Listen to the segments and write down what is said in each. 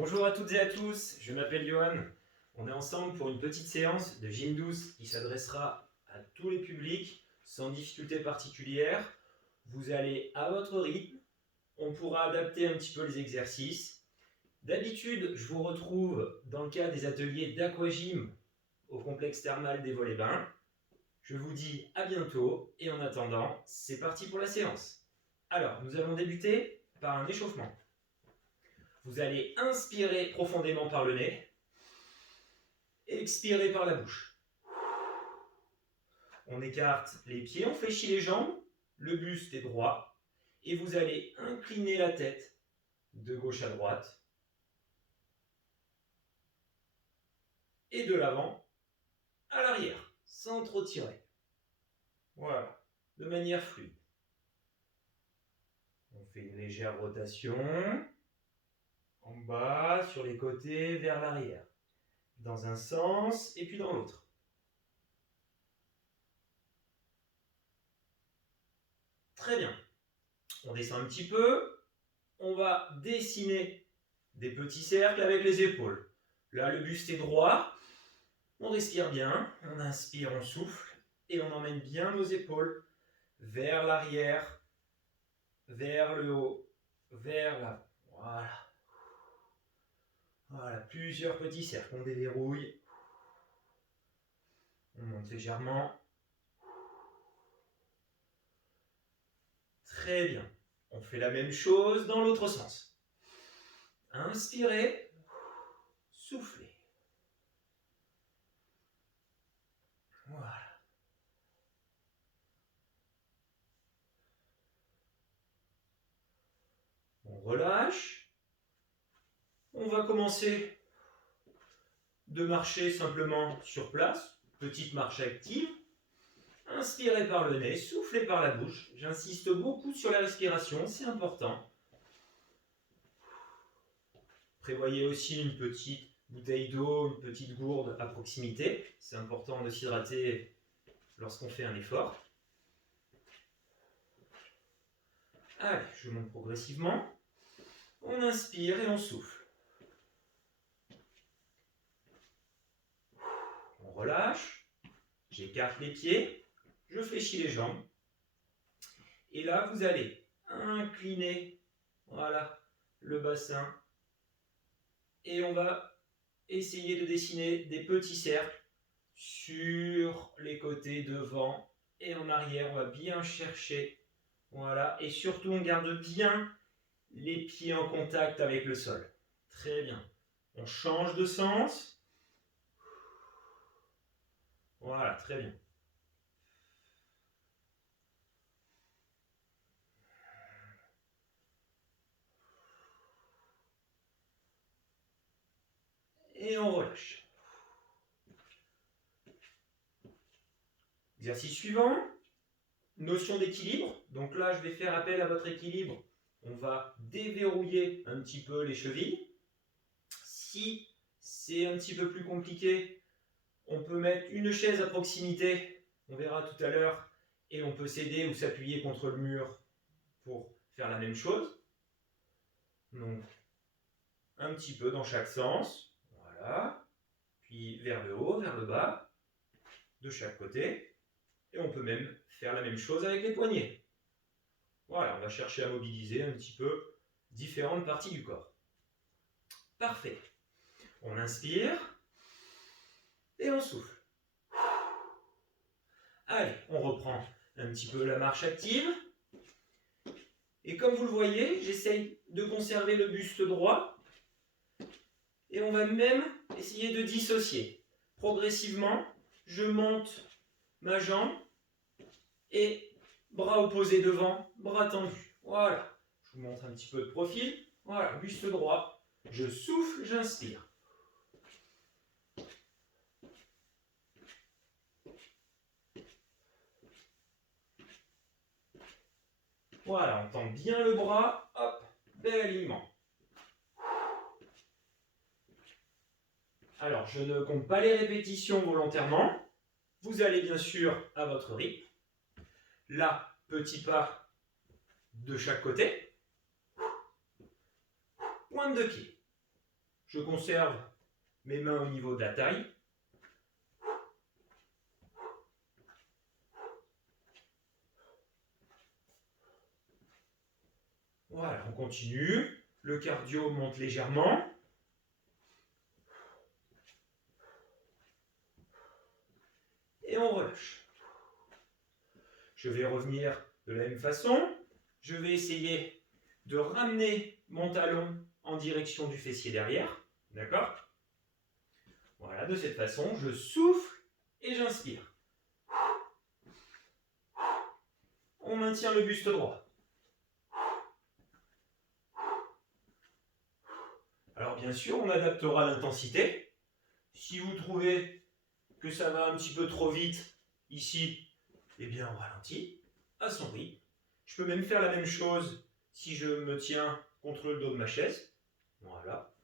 Bonjour à toutes et à tous, je m'appelle Johan. On est ensemble pour une petite séance de gym douce qui s'adressera à tous les publics sans difficulté particulière. Vous allez à votre rythme, on pourra adapter un petit peu les exercices. D'habitude, je vous retrouve dans le cadre des ateliers d'aquagym au complexe thermal des Vaux-les-Bains. Je vous dis à bientôt et en attendant, c'est parti pour la séance. Alors, nous allons débuter par un échauffement. Vous allez inspirer profondément par le nez, expirer par la bouche. On écarte les pieds, on fléchit les jambes, le buste est droit et vous allez incliner la tête de gauche à droite et de l'avant à l'arrière, sans trop tirer. Voilà, de manière fluide. On fait une légère rotation en bas, sur les côtés, vers l'arrière, dans un sens et puis dans l'autre. Très bien. On descend un petit peu. On va dessiner des petits cercles avec les épaules. Là, le buste est droit. On respire bien. On inspire, on souffle. Et on emmène bien nos épaules vers l'arrière, vers le haut, vers l'avant. Voilà. Voilà, plusieurs petits cercles. On déverrouille. On monte légèrement. Très bien. On fait la même chose dans l'autre sens. Inspirez, soufflez. Voilà. On relâche. On va commencer de marcher simplement sur place. Petite marche active. Inspirez par le nez, soufflez par la bouche. J'insiste beaucoup sur la respiration, c'est important. Prévoyez aussi une petite bouteille d'eau, une petite gourde à proximité. C'est important de s'hydrater lorsqu'on fait un effort. Allez, je monte progressivement. On inspire et on souffle. On relâche. J'écarte les pieds. Je fléchis les jambes. Et là, vous allez incliner, voilà, le bassin. Et on va essayer de dessiner des petits cercles sur les côtés, devant et en arrière. On va bien chercher, voilà. Et surtout, on garde bien les pieds en contact avec le sol. Très bien. On change de sens. Voilà, très bien. Et on relâche. Exercice suivant. Notion d'équilibre. Donc là, je vais faire appel à votre équilibre. On va déverrouiller un petit peu les chevilles. Si c'est un petit peu plus compliqué, on peut mettre une chaise à proximité. On verra tout à l'heure. Et on peut s'aider ou s'appuyer contre le mur pour faire la même chose. Donc, un petit peu dans chaque sens. Voilà. Puis vers le haut, vers le bas, de chaque côté. Et on peut même faire la même chose avec les poignets. Voilà, on va chercher à mobiliser un petit peu différentes parties du corps. Parfait. On inspire et on souffle. Allez, on reprend un petit peu la marche active. Et comme vous le voyez, j'essaye de conserver le buste droit. Et on va même essayer de dissocier. Progressivement, je monte ma jambe et bras opposés devant, bras tendus. Voilà. Je vous montre un petit peu de profil. Voilà, buste droit. Je souffle, j'inspire. Voilà, on tend bien le bras. Hop, bel alignement. Alors, je ne compte pas les répétitions volontairement. Vous allez bien sûr à votre rythme. Là, petit pas de chaque côté. Pointe de pied. Je conserve mes mains au niveau de la taille. Voilà, on continue. Le cardio monte légèrement. Et on relâche. Je vais revenir de la même façon. Je vais essayer de ramener mon talon en direction du fessier derrière. D'accord? Voilà, de cette façon, je souffle et j'inspire. On maintient le buste droit. Alors bien sûr, on adaptera l'intensité. Si vous trouvez que ça va un petit peu trop vite ici, eh bien on ralentit à son rythme. Je peux même faire la même chose si je me tiens contre le dos de ma chaise. Voilà.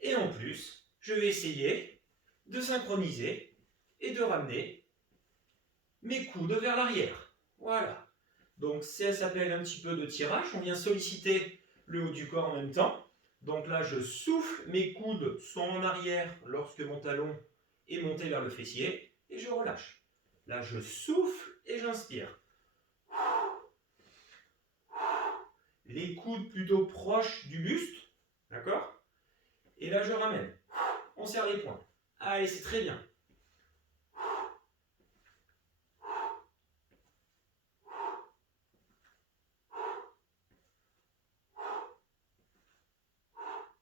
Et en plus, je vais essayer de synchroniser et de ramener mes coudes vers l'arrière. Voilà. Donc ça s'appelle un petit peu de tirage. On vient solliciter le haut du corps en même temps. Donc là, je souffle, mes coudes sont en arrière lorsque mon talon est monté vers le fessier et je relâche. Là, je souffle et j'inspire. Les coudes plutôt proches du buste, d'accord? Et là, je ramène. On serre les poings. Allez, c'est très bien.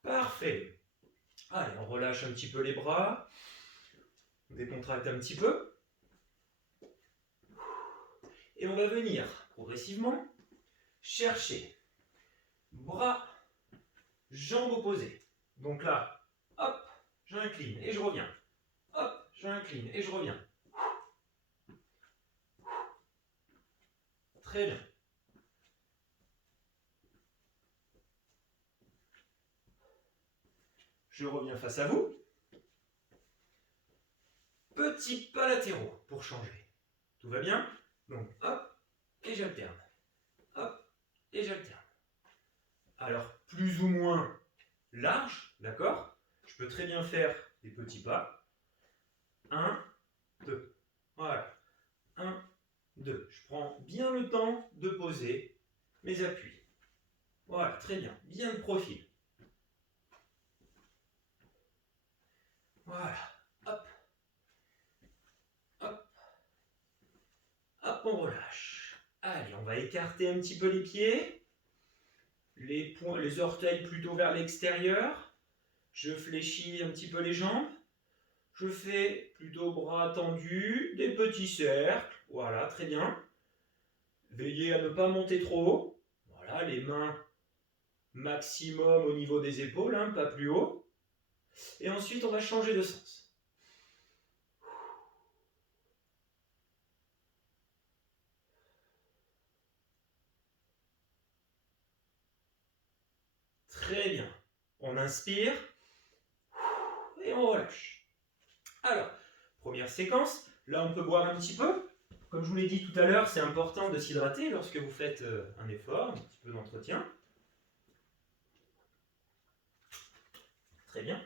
Parfait. Allez, on relâche un petit peu les bras. On décontracte un petit peu. Et on va venir progressivement chercher bras, jambes opposées. Donc là, hop, j'incline et je reviens. Hop, j'incline et je reviens. Très bien. Je reviens face à vous. Petits pas latéraux pour changer. Tout va bien? Donc hop, et j'alterne. Hop, et j'alterne. Alors, plus ou moins large, d'accord? Je peux très bien faire des petits pas. 1, 2. Voilà. 1, 2. Je prends bien le temps de poser mes appuis. Voilà, très bien. Bien de profil. Voilà. Hop. Hop. Hop, on relâche. Allez, on va écarter un petit peu les pieds. Les orteils plutôt vers l'extérieur. Je fléchis un petit peu les jambes. Je fais plutôt bras tendus, des petits cercles. Voilà, très bien. Veillez à ne pas monter trop haut. Voilà, les mains maximum au niveau des épaules, hein, pas plus haut. Et ensuite, on va changer de sens. Très bien. On inspire et on relâche. Alors, première séquence. Là, on peut boire un petit peu. Comme je vous l'ai dit tout à l'heure, c'est important de s'hydrater lorsque vous faites un effort, un petit peu d'entretien. Très bien.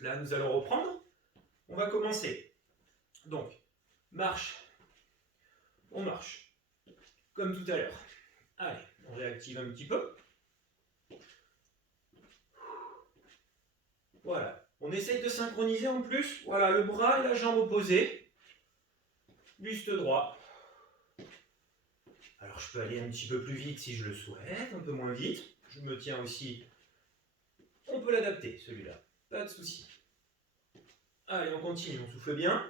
Là, nous allons reprendre. On va commencer. Donc, marche. On marche. Comme tout à l'heure. Allez, on réactive un petit peu. Voilà. On essaye de synchroniser en plus. Voilà, le bras et la jambe opposés. Buste droit. Alors, je peux aller un petit peu plus vite si je le souhaite, un peu moins vite. Je me tiens aussi. On peut l'adapter, celui-là. Pas de souci. Allez, on continue. On souffle bien.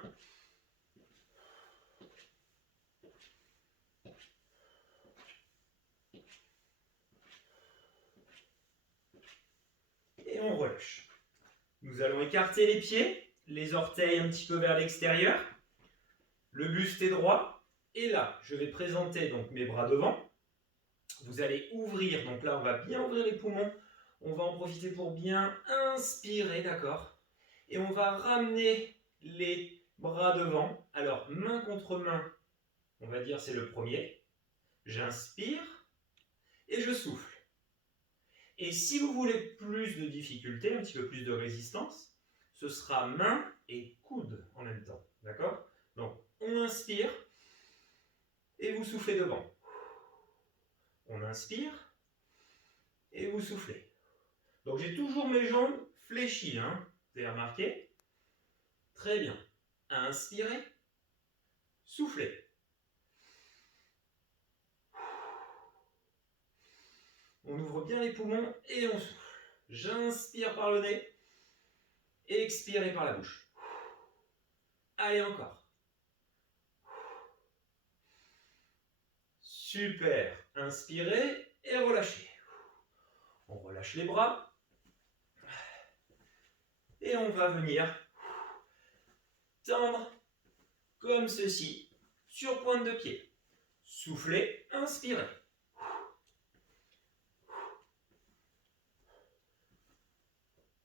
Et on relâche. Nous allons écarter les pieds, les orteils un petit peu vers l'extérieur. Le buste est droit. Et là, je vais présenter donc mes bras devant. Vous allez ouvrir. Donc là, on va bien ouvrir les poumons. On va en profiter pour bien inspirer, d'accord? Et on va ramener les bras devant. Alors, main contre main, on va dire c'est le premier. J'inspire et je souffle. Et si vous voulez plus de difficulté, un petit peu plus de résistance, ce sera main et coude en même temps. D'accord? Donc, on inspire et vous soufflez devant. On inspire et vous soufflez. Donc, j'ai toujours mes jambes fléchies. Hein. Vous avez remarqué? Très bien. Inspirez. Soufflez. On ouvre bien les poumons et on souffle. J'inspire par le nez. Expirez par la bouche. Allez, encore. Super. Inspirez et relâchez. On relâche les bras. Et on va venir tendre comme ceci sur pointe de pied. Soufflez, inspirez.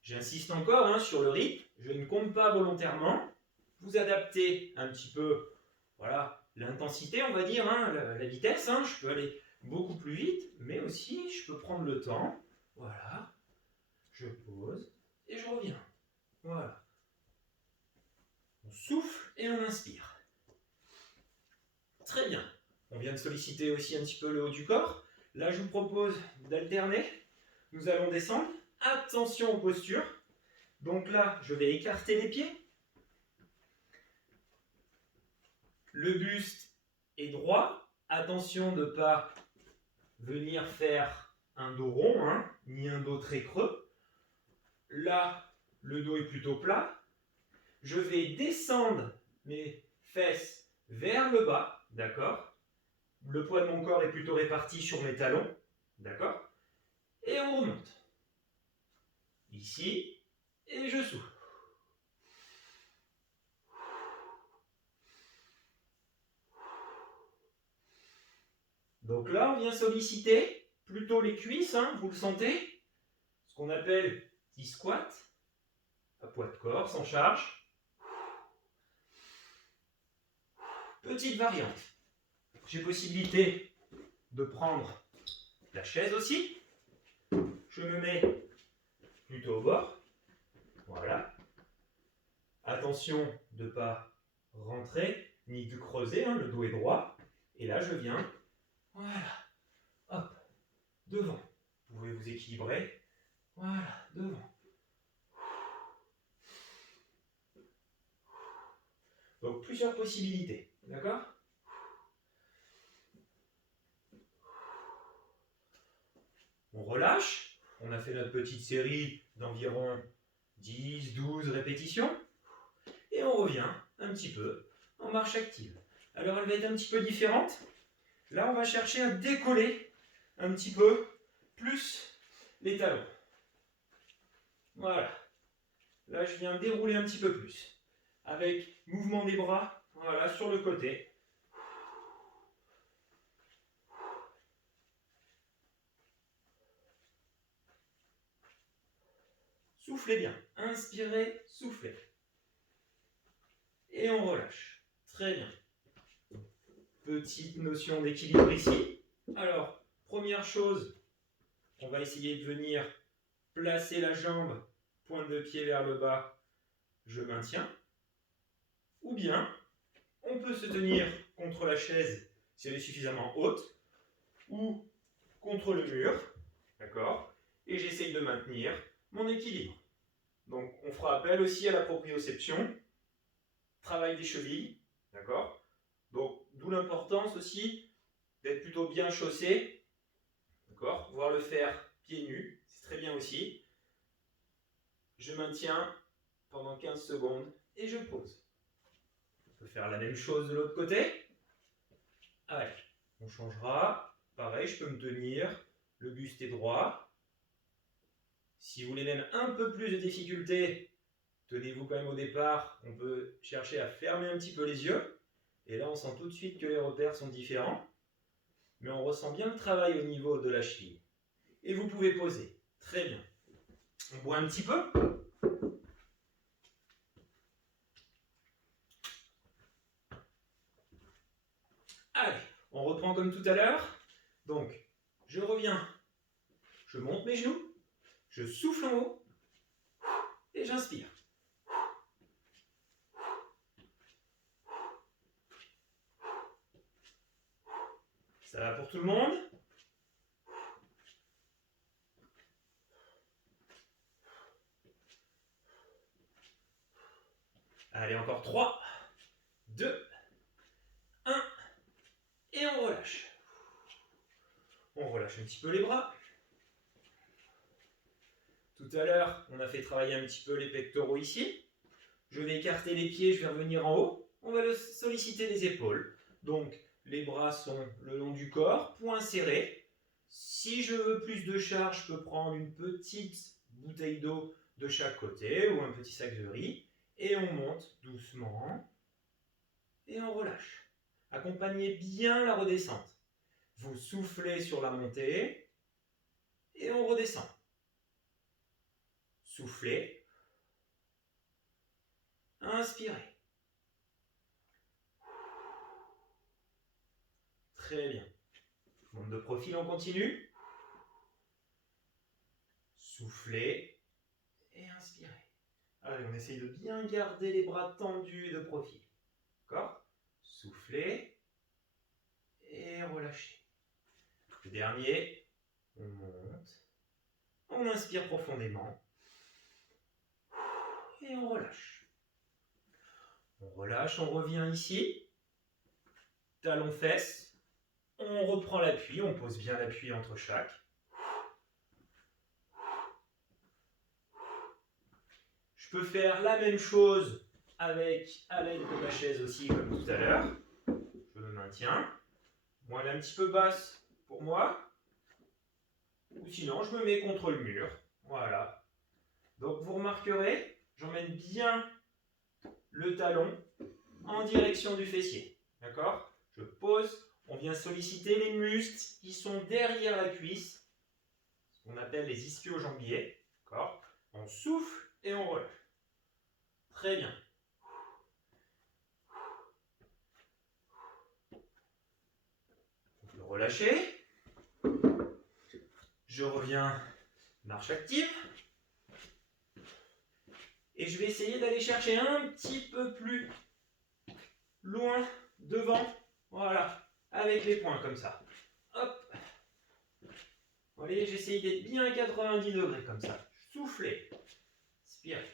J'insiste encore hein, sur le rythme. Je ne compte pas volontairement. Vous adaptez un petit peu voilà, l'intensité, on va dire, hein, la vitesse. Hein. Je peux aller beaucoup plus vite, mais aussi je peux prendre le temps. Voilà. Je pose et je reviens. Voilà. On souffle et on inspire. Très bien. On vient de solliciter aussi un petit peu le haut du corps. Là, je vous propose d'alterner. Nous allons descendre. Attention aux postures. Donc là, je vais écarter les pieds. Le buste est droit. Attention de ne pas venir faire un dos rond, hein, ni un dos très creux. Là, le dos est plutôt plat. Je vais descendre mes fesses vers le bas, d'accord? Le poids de mon corps est plutôt réparti sur mes talons, d'accord? Et on remonte. Ici, et je souffle. Donc là, on vient solliciter plutôt les cuisses, hein, vous le sentez? Ce qu'on appelle petit squat, à poids de corps, sans charge. Petite variante. J'ai possibilité de prendre la chaise aussi. Je me mets plutôt au bord. Voilà. Attention de ne pas rentrer ni de creuser, hein, le dos est droit. Et là, je viens, voilà, hop, devant. Vous pouvez vous équilibrer, voilà, devant. Donc, plusieurs possibilités, d'accord? On relâche. On a fait notre petite série d'environ 10, 12 répétitions. Et on revient un petit peu en marche active. Alors, elle va être un petit peu différente. Là, on va chercher à décoller un petit peu plus les talons. Voilà. Là, je viens dérouler un petit peu plus. Avec mouvement des bras, voilà, sur le côté. Soufflez bien. Inspirez, soufflez. Et on relâche. Très bien. Petite notion d'équilibre ici. Alors, première chose, on va essayer de venir placer la jambe, pointe de pied vers le bas, je maintiens. Ou bien, on peut se tenir contre la chaise si elle est suffisamment haute, ou contre le mur, d'accord? Et j'essaye de maintenir mon équilibre. Donc, on fera appel aussi à la proprioception, travail des chevilles, d'accord? Donc, d'où l'importance aussi d'être plutôt bien chaussé, d'accord? Pouvoir le faire pieds nus, c'est très bien aussi. Je maintiens pendant 15 secondes et je pose. On peut faire la même chose de l'autre côté. Allez, on changera. Pareil, je peux me tenir. Le buste est droit. Si vous voulez même un peu plus de difficulté, tenez-vous quand même au départ. On peut chercher à fermer un petit peu les yeux. Et là, on sent tout de suite que les repères sont différents. Mais on ressent bien le travail au niveau de la cheville. Et vous pouvez poser. Très bien. On boit un petit peu. Allez, on reprend comme tout à l'heure. Donc, je reviens. Je monte mes genoux, je souffle en haut et j'inspire. Ça va pour tout le monde? Allez, encore 3, 2, 1, et on relâche. On relâche un petit peu les bras. Tout à l'heure, on a fait travailler un petit peu les pectoraux ici. Je vais écarter les pieds, je vais revenir en haut. On va solliciter les épaules. Donc, les bras sont le long du corps, poings serrés. Si je veux plus de charge, je peux prendre une petite bouteille d'eau de chaque côté ou un petit sac de riz. Et on monte doucement et on relâche. Accompagnez bien la redescente. Vous soufflez sur la montée et on redescend. Soufflez. Inspirez. Très bien. Monte de profil, on continue. Soufflez et inspirez. Allez, on essaye de bien garder les bras tendus et de profil. D'accord? Soufflez et relâchez. Le dernier, on monte. On inspire profondément. Et on relâche. On relâche, on revient ici. Talons fesses. On reprend l'appui, on pose bien l'appui entre chaque. Je peux faire la même chose avec à l'aide de ma chaise aussi, comme tout à l'heure. Je me maintiens. Moi, elle est un petit peu basse pour moi. Ou sinon, je me mets contre le mur. Voilà. Donc, vous remarquerez, j'emmène bien le talon en direction du fessier. D'accord? Je pose. On vient solliciter les muscles qui sont derrière la cuisse. Ce qu'on appelle les ischio-jambiers. D'accord? On souffle et on relâche. Très bien. Vous le relâchez. Je reviens, marche active. Et je vais essayer d'aller chercher un petit peu plus loin devant. Voilà, avec les poings comme ça. Hop. Allez, j'essaye d'être bien à 90 degrés comme ça. Soufflez. Inspirez.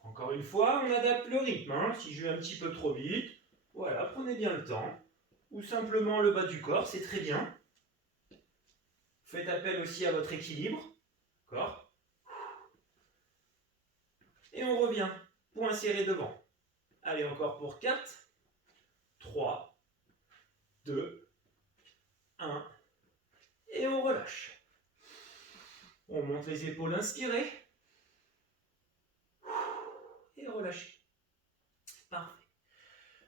Encore une fois, on adapte le rythme. Si je vais un petit peu trop vite, voilà, prenez bien le temps. Ou simplement le bas du corps, c'est très bien. Faites appel aussi à votre équilibre. D'accord? Et on revient. Poings serrés devant. Allez, encore pour 4, 3, 2, 1. Et on relâche. On monte les épaules, inspirez. Et relâchez. Parfait.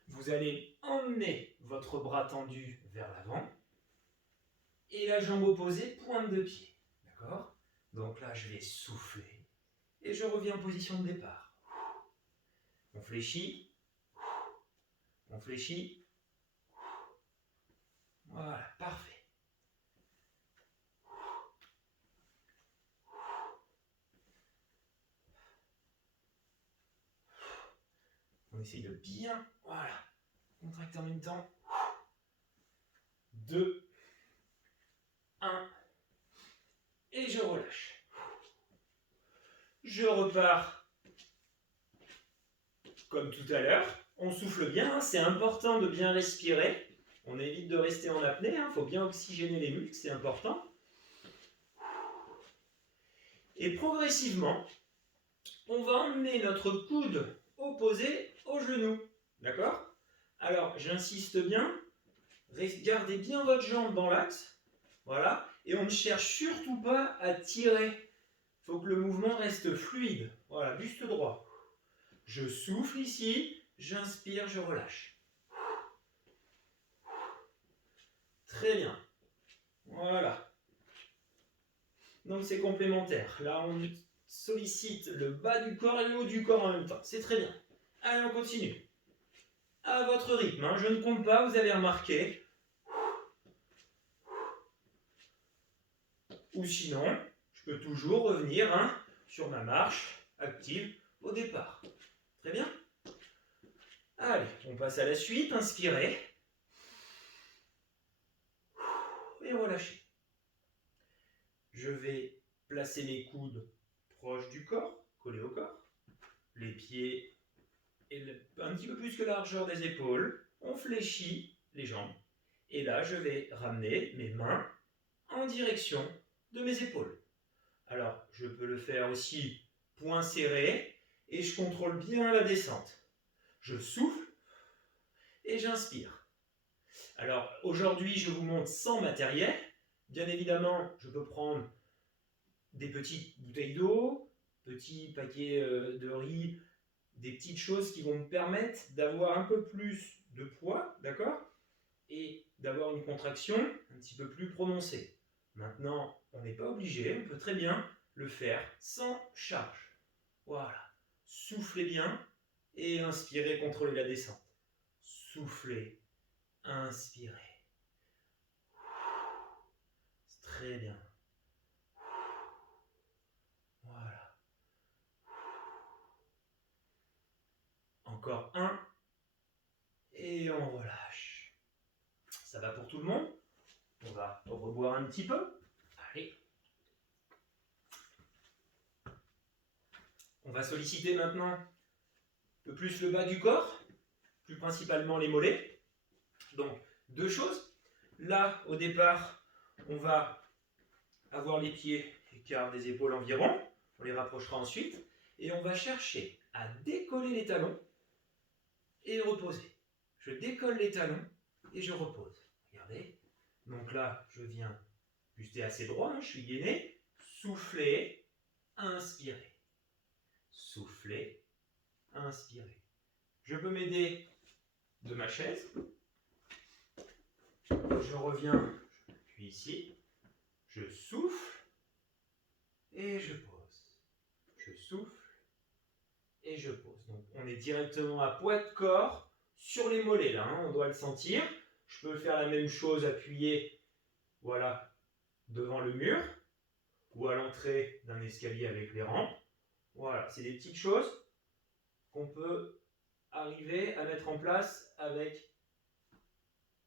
Vous allez emmener votre bras tendu vers l'avant. Et la jambe opposée, pointe de pied. D'accord? Donc là, je vais souffler. Et je reviens en position de départ. On fléchit. On fléchit. Voilà, parfait. On essaye de bien, voilà, contracter en même temps. 2, 1, et je relâche. Je repars comme tout à l'heure. On souffle bien, c'est important de bien respirer. On évite de rester en apnée, il faut bien oxygéner les muscles, c'est important. Et progressivement, on va emmener notre coude opposé au genou. D'accord? Alors, j'insiste bien, gardez bien votre jambe dans l'axe. Voilà. Et on ne cherche surtout pas à tirer. Il faut que le mouvement reste fluide. Voilà, buste droit. Je souffle ici, j'inspire, je relâche. Très bien. Voilà. Donc c'est complémentaire. Là, on sollicite le bas du corps et le haut du corps en même temps. C'est très bien. Allez, on continue. À votre rythme. Je ne compte pas, vous avez remarqué. Ou sinon, je peux toujours revenir sur ma marche active au départ. Très bien. Allez, on passe à la suite. Inspirez. Et relâchez. Je vais placer mes coudes proches du corps, collés au corps. Les pieds un petit peu plus que la largeur des épaules. On fléchit les jambes. Et là, je vais ramener mes mains en direction de mes épaules. Alors, je peux le faire aussi poing serré et je contrôle bien la descente. Je souffle et j'inspire. Alors, aujourd'hui, je vous montre sans matériel. Bien évidemment, je peux prendre des petites bouteilles d'eau, petits paquets de riz, des petites choses qui vont me permettre d'avoir un peu plus de poids, d'accord ? Et d'avoir une contraction un petit peu plus prononcée. Maintenant, on n'est pas obligé, on peut très bien le faire sans charge. Voilà. Soufflez bien et inspirez, contrôlez la descente. Soufflez, inspirez. C'est très bien. Voilà. Encore un. Et on relâche. Ça va pour tout le monde ? On va reboire un petit peu. Allez. On va solliciter maintenant un peu plus le bas du corps, plus principalement les mollets. Donc, deux choses. Là, au départ, on va avoir les pieds écart des épaules environ. On les rapprochera ensuite. Et on va chercher à décoller les talons et reposer. Je décolle les talons et je repose. Regardez. Donc là, je viens buster assez droit, je suis gainé. Soufflez, inspirez. Soufflez, inspirez. Je peux m'aider de ma chaise. Je reviens, je m'appuie ici. Je souffle et je pose. Je souffle et je pose. Donc on est directement à poids de corps sur les mollets là, on doit le sentir. Je peux faire la même chose appuyé, voilà, devant le mur ou à l'entrée d'un escalier avec les rampes. Voilà, c'est des petites choses qu'on peut arriver à mettre en place avec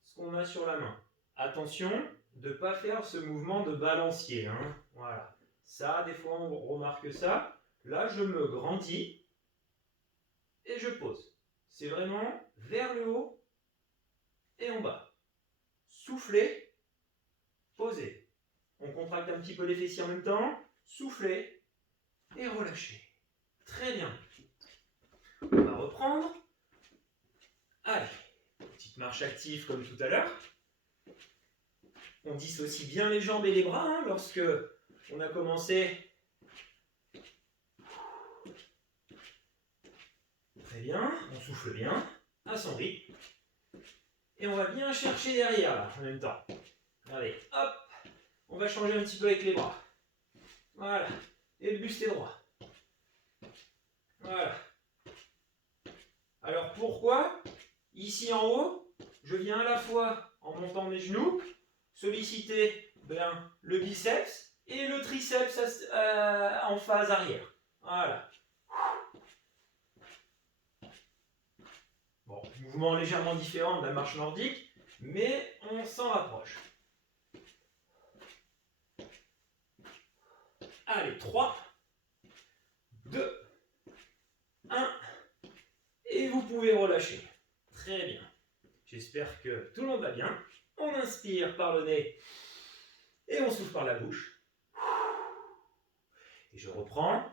ce qu'on a sur la main. Attention de ne pas faire ce mouvement de balancier. Voilà. Ça, des fois, on remarque ça. Là, je me grandis et je pose. C'est vraiment vers le haut et en bas. Soufflez, posez. On contracte un petit peu les fessiers en même temps. Soufflez et relâchez. Très bien. On va reprendre. Allez, petite marche active comme tout à l'heure. On dissocie bien les jambes et les bras lorsque on a commencé. Très bien, on souffle bien, à son rythme. Et on va bien chercher derrière là, en même temps. Allez, hop, on va changer un petit peu avec les bras. Voilà, et le buste est droit. Voilà. Alors pourquoi, ici en haut, je viens à la fois, en montant mes genoux, solliciter le biceps et le triceps en phase arrière. Voilà. Bon, mouvement légèrement différent de la marche nordique, mais on s'en rapproche. Allez, 3, 2, 1, et vous pouvez relâcher. Très bien. J'espère que tout le monde va bien. On inspire par le nez et on souffle par la bouche. Et je reprends.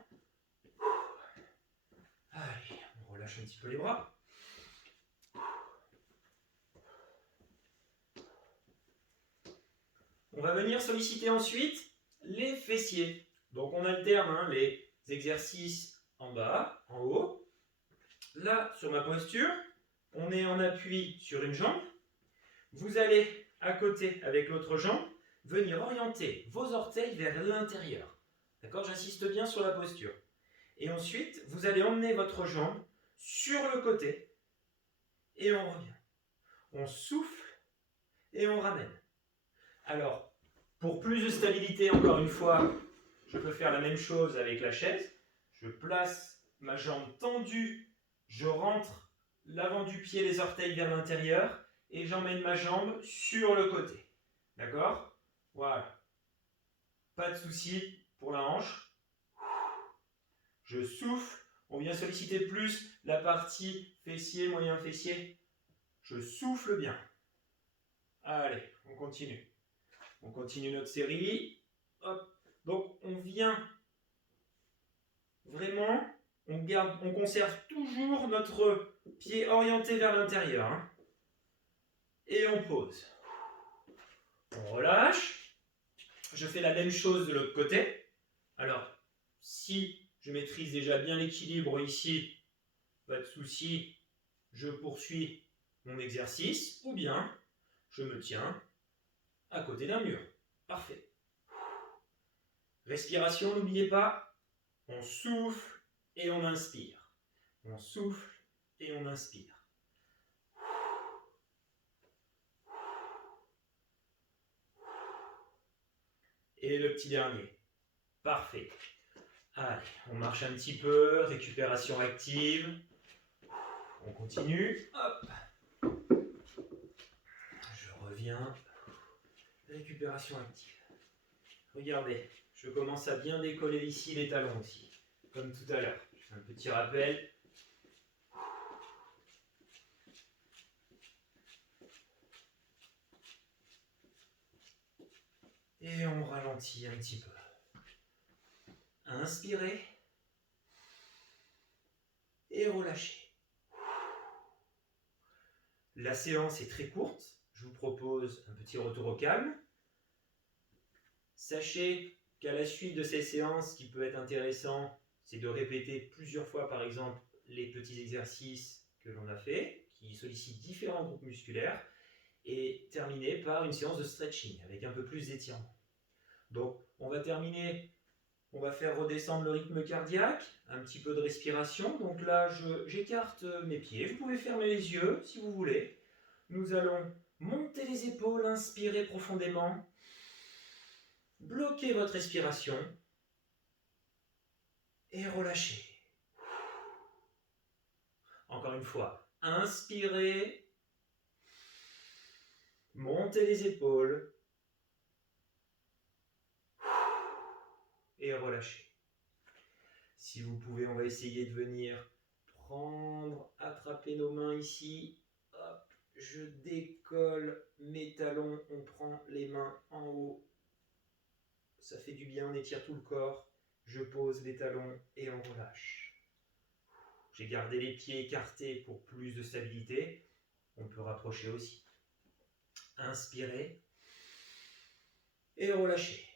Allez, on relâche un petit peu les bras. On va venir solliciter ensuite les fessiers. Donc on alterne les exercices en bas, en haut. Là, sur ma posture, on est en appui sur une jambe. Vous allez à côté avec l'autre jambe, venir orienter vos orteils vers l'intérieur. D'accord ? J'insiste bien sur la posture. Et ensuite, vous allez emmener votre jambe sur le côté et on revient. On souffle et on ramène. Alors, Pour plus de stabilité, encore une fois, je peux faire la même chose avec la chaise. Je place ma jambe tendue, je rentre l'avant du pied, les orteils vers l'intérieur et j'emmène ma jambe sur le côté. D'accord? Voilà. Pas de souci pour la hanche. Je souffle. On vient solliciter plus la partie fessier, moyen fessier. Je souffle bien. Allez, on continue. On continue notre série. Hop. Donc, on vient vraiment, on conserve toujours notre pied orienté vers l'intérieur. Hein. Et on pose. On relâche. Je fais la même chose de l'autre côté. Alors, si je maîtrise déjà bien l'équilibre ici, pas de souci, je poursuis mon exercice, ou bien je me tiens à côté d'un mur. Parfait. Respiration, n'oubliez pas, on souffle et on inspire. On souffle et on inspire. Et le petit dernier. Parfait. Allez, on marche un petit peu, récupération active. On continue. Hop. Je reviens. Récupération active. Regardez, je commence à bien décoller ici les talons aussi, comme tout à l'heure. Je fais un petit rappel. Et on ralentit un petit peu. Inspirez. Et relâchez. La séance est très courte. Je vous propose un petit retour au calme. Sachez qu'à la suite de ces séances, ce qui peut être intéressant, c'est de répéter plusieurs fois, par exemple, les petits exercices que l'on a fait, qui sollicitent différents groupes musculaires, et terminer par une séance de stretching, avec un peu plus d'étirement. Donc, on va terminer, on va faire redescendre le rythme cardiaque, un petit peu de respiration. Donc là, j'écarte mes pieds. Vous pouvez fermer les yeux si vous voulez. Nous allons monter les épaules, inspirer profondément. Bloquez votre respiration et relâchez. Encore une fois, inspirez, montez les épaules et relâchez. Si vous pouvez, on va essayer de venir attraper nos mains ici. Hop, je décolle mes talons, on prend les mains en haut. Ça fait du bien, on étire tout le corps. Je pose les talons et on relâche. J'ai gardé les pieds écartés pour plus de stabilité. On peut rapprocher aussi. Inspirez et relâchez.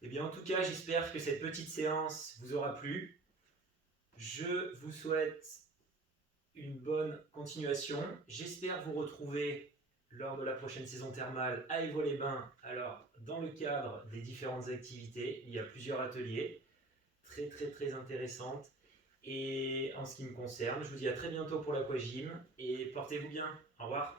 Eh bien, en tout cas, j'espère que cette petite séance vous aura plu. Je vous souhaite une bonne continuation. J'espère vous retrouver lors de la prochaine saison thermale à Évaux-les-Bains. Alors, dans le cadre des différentes activités, il y a plusieurs ateliers très intéressantes. Et en ce qui me concerne, je vous dis à très bientôt pour l'aquagym et portez-vous bien. Au revoir.